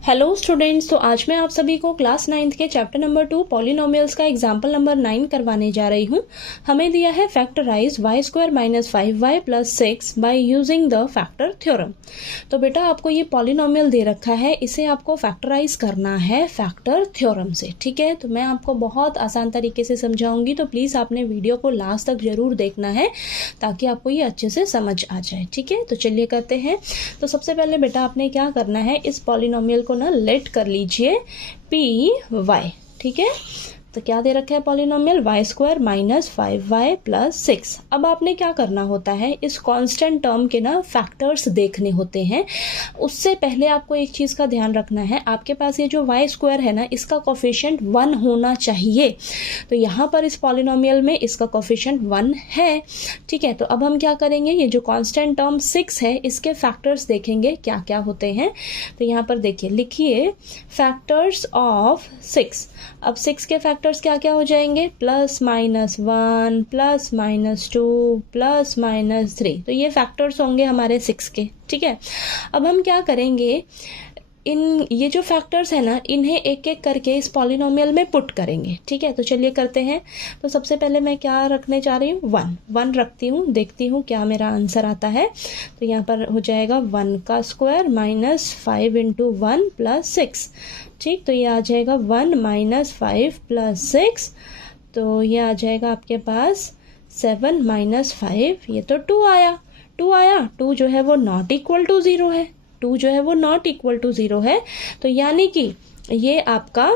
Hello students, तो आज मैं आप सभी को क्लास 9th के चैप्टर नंबर 2 पॉलिनोमियल्स का एग्जाम्पल नंबर 9 करवाने जा रही हूँ। हमें दिया है factorise y square minus 5y plus 6 by using the factor theorem. तो बेटा आपको ये पॉलिनोमियल दे रखा है, इसे आपको फैक्टराइज करना है फैक्टर थ्योरम से। ठीक है, तो मैं आपको बहुत आसान तरीके से समझाऊंगी, तो प्लीज़ आपने वीडियो को लास्ट तक जरूर देखना है ताकि आपको ये अच्छे से समझ आ जाए। ठीक है, तो चलिए करते हैं। तो सबसे पहले बेटा आपने क्या करना है, इस पॉलिनोमियल को ना लेट कर लीजिए पी वाई। ठीक है, तो क्या दे रखा है polynomial y square minus 5y plus 6। अब आपने क्या करना होता है, इस कांस्टेंट टर्म के ना फैक्टर्स देखने होते हैं। उससे पहले आपको एक चीज़ का ध्यान रखना है, आपके पास ये जो y स्क्वायर है ना, इसका कोफिशिएंट 1 होना चाहिए। तो यहाँ पर इस पॉलिनोमियल में इसका कोफिशिएंट 1 है। ठीक है, तो अब हम क्या करेंगे, ये जो कांस्टेंट टर्म 6 है इसके फैक्टर्स देखेंगे क्या क्या होते हैं। तो यहाँ पर देखिए, लिखिए फैक्टर्स ऑफ 6। अब 6 के फैक्टर्स क्या क्या हो जाएंगे, plus minus 1 plus minus 2 plus minus 3। तो ये फैक्टर्स होंगे हमारे 6 के। ठीक है, अब हम क्या करेंगे, ये जो फैक्टर्स है ना, इन्हें एक एक करके इस पॉलिनोमियल में पुट करेंगे। ठीक है, तो चलिए करते हैं। तो सबसे पहले मैं क्या रखने जा रही हूँ, 1 रखती हूँ, देखती हूँ क्या मेरा आंसर आता है। तो यहाँ पर हो जाएगा 1 का स्क्वायर माइनस 5 इंटू 1 प्लस 6। ठीक, तो ये आ जाएगा 1 माइनस 5 प्लस 6, तो ये आ जाएगा आपके पास 7 माइनस 5, ये तो 2 आया। 2 जो है वो नॉट इक्वल टू 0 है। 2 जो है वो नॉट इक्वल टू 0 है, तो यानी कि ये आपका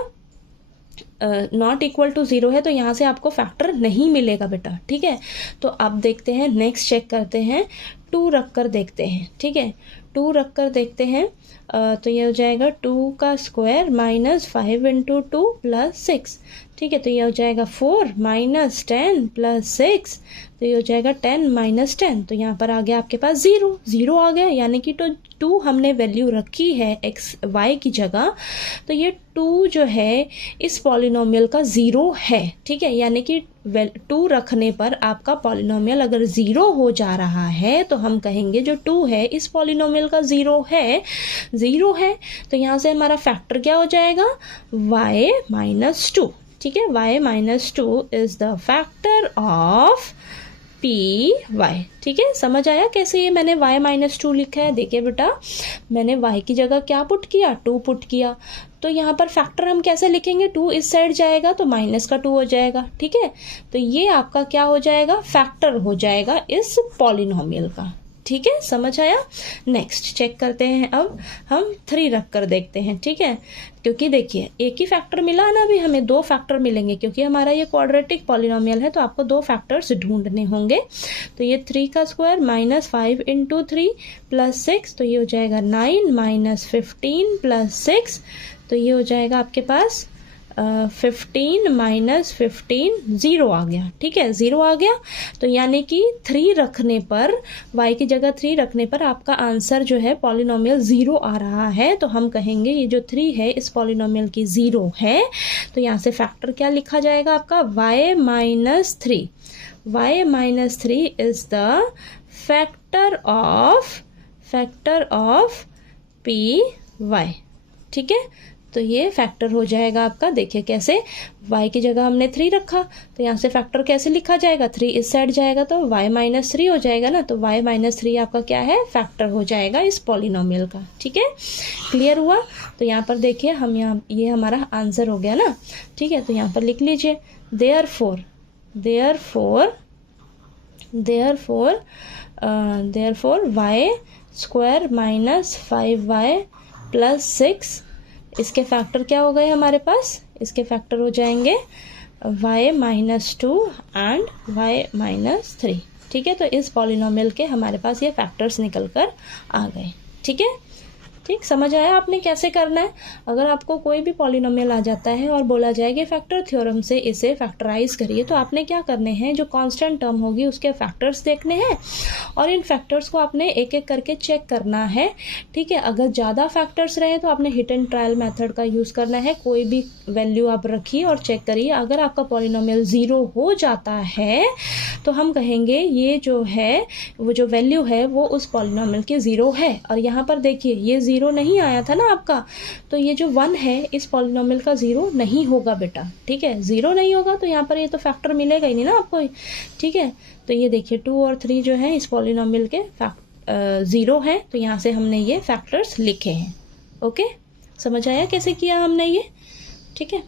नॉट इक्वल टू 0 है, तो यहाँ से आपको फैक्टर नहीं मिलेगा बेटा। ठीक है, तो अब देखते हैं, नेक्स्ट चेक करते हैं, 2 रख कर देखते हैं। ठीक है, 2 रख कर देखते हैं। तो ये हो जाएगा 2 का स्क्वायर माइनस 5 इंटू 2 प्लस 6। ठीक है, तो ये हो जाएगा 4 माइनस 10 प्लस 6, तो ये हो जाएगा 10 माइनस 10। तो यहाँ पर आ गया आपके पास 0 आ गया, यानी कि तो 2 हमने वैल्यू रखी है x y की जगह, तो ये 2 जो है इस पॉलिनोमियल का 0 है। ठीक है, यानी कि 2 रखने पर आपका पॉलिनोमियल अगर 0 हो जा रहा है तो हम कहेंगे जो 2 है इस पॉलिनोमियल का 0 है। तो यहाँ से हमारा फैक्टर क्या हो जाएगा, y माइनस 2। ठीक है, y minus 2 is the factor of P y. ठीक है, समझ आया कैसे ये मैंने y माइनस 2 लिखा है। देखिए बेटा, मैंने y की जगह क्या पुट किया, 2 पुट किया। तो यहाँ पर फैक्टर हम कैसे लिखेंगे, 2 इस साइड जाएगा तो माइनस का 2 हो जाएगा। ठीक है, तो ये आपका क्या हो जाएगा, फैक्टर हो जाएगा इस पॉलिनोमियल का। ठीक है, समझ आया। नेक्स्ट चेक करते हैं, अब हम 3 रख कर देखते हैं। ठीक है, क्योंकि देखिए एक ही फैक्टर मिला ना, अभी हमें 2 फैक्टर मिलेंगे, क्योंकि हमारा ये क्वाड्रेटिक पॉलिनोमियल है, तो आपको 2 फैक्टर्स ढूंढने होंगे। तो ये 3 का स्क्वायर माइनस 5 इंटू 3 प्लस 6, तो ये हो जाएगा 9 माइनस 15 प्लस 6, तो ये हो जाएगा आपके पास 15 माइनस 15, 0 आ गया। ठीक है, 0 आ गया, तो यानी कि 3 रखने पर, y की जगह 3 रखने पर आपका आंसर जो है पॉलिनोमियल 0 आ रहा है। तो हम कहेंगे ये जो 3 है इस पॉलिनोमियल की 0 है। तो यहाँ से फैक्टर क्या लिखा जाएगा आपका, y minus 3। y minus 3 is the factor of P y. ठीक है, तो ये फैक्टर हो जाएगा आपका। देखिए कैसे, y की जगह हमने 3 रखा, तो यहाँ से फैक्टर कैसे लिखा जाएगा, 3 इस साइड जाएगा तो y माइनस 3 हो जाएगा ना, तो y माइनस 3 आपका क्या है, फैक्टर हो जाएगा इस पॉलिनोमियल का। ठीक है, क्लियर हुआ। तो यहाँ पर देखिए, हम यहाँ ये हमारा आंसर हो गया ना। ठीक है, तो यहाँ पर लिख लीजिए, therefore y square minus 5y plus 6, इसके फैक्टर क्या हो गए हमारे पास, इसके फैक्टर हो जाएंगे y minus 2 and y minus 3। ठीक है, तो इस पॉलिनोमियल के हमारे पास ये फैक्टर्स निकल कर आ गए। ठीक है, ठीक समझ आया आपने कैसे करना है। अगर आपको कोई भी पॉलिनोमियल आ जाता है और बोला जाए कि फैक्टर थ्योरम से इसे फैक्टराइज करिए, तो आपने क्या करने हैं, जो कांस्टेंट टर्म होगी उसके फैक्टर्स देखने हैं और इन फैक्टर्स को आपने एक एक करके चेक करना है। ठीक है, अगर ज़्यादा फैक्टर्स रहे तो आपने हिट एंड ट्रायल मेथड का यूज़ करना है। कोई भी वैल्यू आप रखिए और चेक करिए। अगर आपका पॉलिनोमियल 0 हो जाता है तो हम कहेंगे ये जो है, वो जो वैल्यू है वो उस पॉलिनोमियल की 0 है। और यहाँ पर देखिए ये ज़ीरो नहीं आया था ना आपका, तो ये जो 1 है इस पॉलिनोमियल का ज़ीरो नहीं होगा बेटा, ठीक है। ज़ीरो नहीं होगा तो यहाँ पर ये तो फैक्टर मिलेगा ही नहीं ना आपको, ठीक है। तो ये देखिए 2 और 3 जो है इस पॉलिनोमियल के ज़ीरो है, तो यहाँ से हमने ये फैक्टर्स लिखे हैं। ओके, समझ आया कैसे किया हमने ये, ठीक है।